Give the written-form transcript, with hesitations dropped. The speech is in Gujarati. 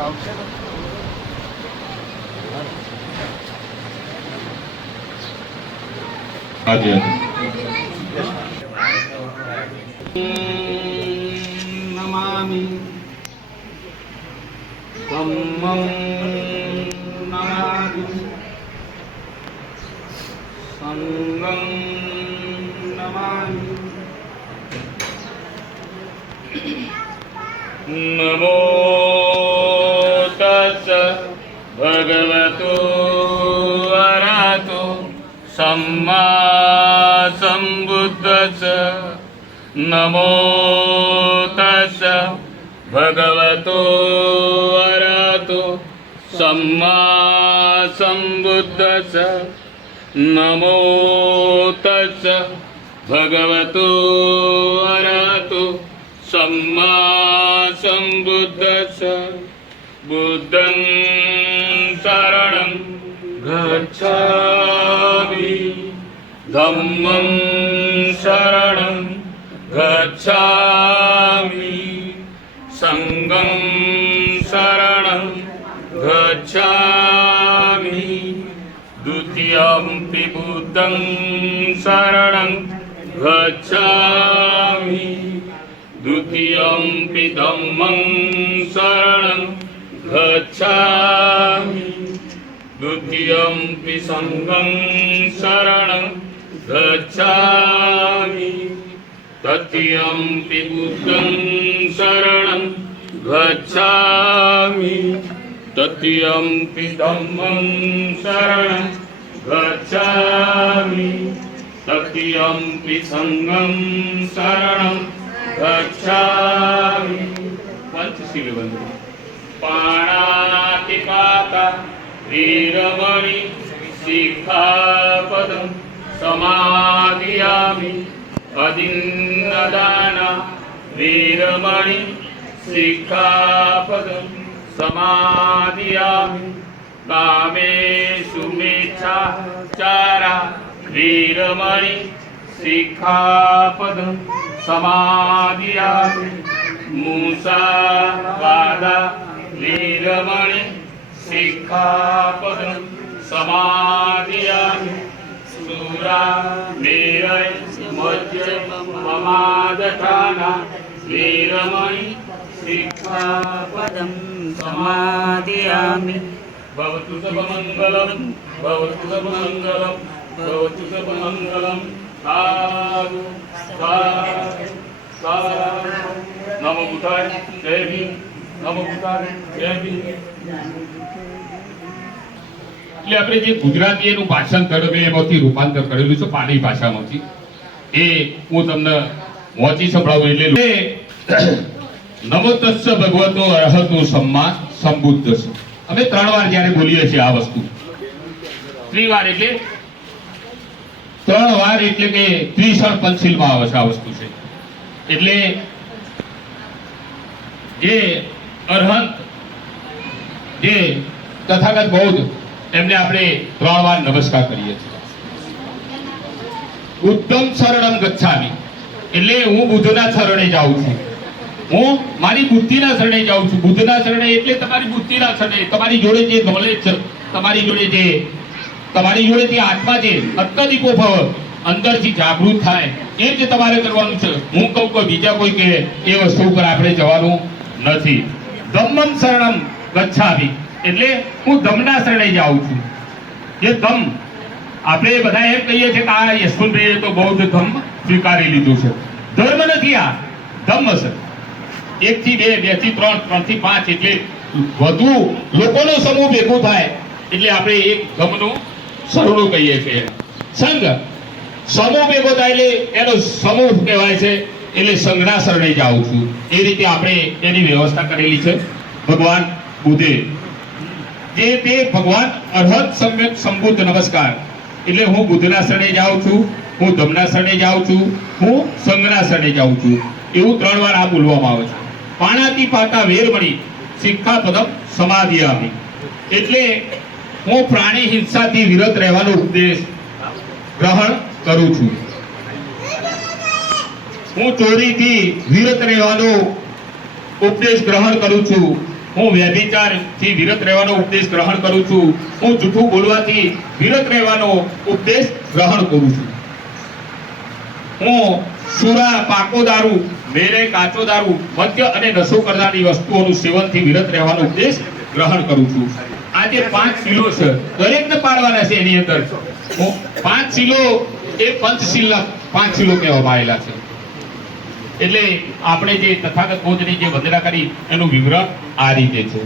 નમામિ ધમ્મં નમામિ સંઘં નમામિ નમો તસ્સ ભગવતો અરહતો સમ્મા સંબુદ્ધસ્સ નમો તસ્સ ભગવતો અરહતો સમ્મા સંબુદ્ધસ્સ નમો તસ્સ ભગવતો અરહતો સમ્મા સંબુદ્ધસ્સ બુદ્ધં શરણં ગચ્છામિ ધમ્મં શરણં ગચ્છામિ સંઘં શરણં ગચ્છામિ દ્વિતીયમ્પિ બુદ્ધં શરણં ગચ્છામિ द्वितीयम्पि धम्मं शरणं गच्छामि द्वितीयम्पि संघं शरणं गच्छामि तृतीयम्पि बुद्धं शरणं गच्छामि तृतीयम्पि धम्मं शरणं गच्छामि तृतीयम्पि संघं शरणं गच्छामि पंचशील बंधु पाणातिपाता वीरमणि शिखापदं समादियामि अदिन्नदाना वीरमणि शिखापदं समादियामि कामेषु मेच्छाचारा वीरमणि शिखापदं समादियामि मूसावादा वीरमणि शिखापदं समादियामि सूरा मेरय मज्ज ममादठाना वीरमणि शिखापदं समादियामि भवतु सर्वमङ्गलं भवतु सर्वमङ्गलं भवतु सर्वमङ्गलं साधु साधु साधु नमो बुद्धाय जय भीम नमो बुद्धाय जय भीम। એટલે આપણે જે ગુજરાતી એનું ભાષાંતર મેં એમાંથી રૂપાંતર કરેલું છે પાલી ભાષામાંથી એ હું તમને વાંચી સંભળાવું એટલે નમો તસ્સ ભગવતો અરહતો સમ્મા સંબુદ્ધસ્સ અમે 3 વાર જ્યારે બોલીએ છીએ આ વસ્તુ 3 વાર એટલે 3 વાર એટલે કે ત્રિશણ પંચશીલમાં આવે છે આ વસ્તુ છે એટલે જે અરહંત જે તથાગત બૌદ્ધ એમને આપણે 3 વાર નમસ્કાર કરીએ છીએ। ઉત્તમ શરણમ ગચ્છામિ એટલે હું બુદ્ધના શરણે જાઉં છું, હું મારી બુદ્ધિના શરણે જાઉં છું। બુદ્ધના શરણે એટલે તમારી બુદ્ધિના શરણે, તમારી જોડે જે નોલેજ છે, તમારી જોડે જે આત્મા છે અત્યધિકો ભવ અંદરથી જાગૃત થાય એ જ તમારે કરવાનું છે। હું કહું કે બીજા કોઈ કે એ વસ્તુ ઉપર આપણે જવાનું નથી। ધમ્મં શરણમ ગચ્છામિ એટલે હું ધમ્મના શરણે જાઉં છું। એ ધમ્મ આપણે બધા એમ કહીએ છીએ કે આ યશવંતભાઈએ તો બૌદ્ધ ધમ્મ સ્વીકારી લીધું છે, ધર્મ નથી, આ ધમ્મ છે। 1 થી 2, 2 થી 3, 3 થી 5 એટલે વધુ લોકોનો સમૂહ ભેગો થાય એટલે આપણે એક ધમ્મનું સરણું કહીએ છીએ। સંઘ સમૂહ ભેગો થાય એટલે એનો સમૂહ કહેવાય છે, એટલે સંઘના શરણે જાઉં છું। એ રીતે આપણે એની વ્યવસ્થા કરેલી છે ભગવાન બુદ્ધે। જે તે ભગવાન અરહત સમ્યક સંબુદ્ધ નમસ્કાર એટલે હું બુદ્ધના શરણે જાઉં છું, હું ધમ્મના શરણે જાઉં છું, હું સંઘના શરણે જાઉં છું, એવું 3 વાર આ બોલવામાં આવે છે। પાણાતિ પાટા વેરમણી શિક્ષાપદમ સમાધિયામિ એટલે હું પ્રાણી હિંસાથી વિરત રહેવાનો ઉપદેશ ગ્રહણ કરું છું, હું ચોરીથી વિરત રહેવાનો ઉપદેશ ગ્રહણ કરું છું, હું વ્યભિચારથી વિરત રહેવાનો ઉપદેશ ગ્રહણ કરું છું. હું જૂઠું બોલવાથી વિરત રહેવાનો ઉપદેશ ગ્રહણ કરું છું. હું સુરા, પાકો દારૂ, વેરે, કાચો દારૂ, મદ્ય અને નશો કરનારી વસ્તુઓનું સેવનથી વિરત રહેવાનો ઉપદેશ ગ્રહણ કરું છું. આ જે 5 શીલો છે દરેકને પાળવાના છે. એની અંદર 5 શીલો એ પંચશીલના 5 શીલો કહેવામાં આવેલા છે. એટલે આપણે જે તથાગત બોધની જે વંદના કરી એનું વિવરણ આ રીતે છે.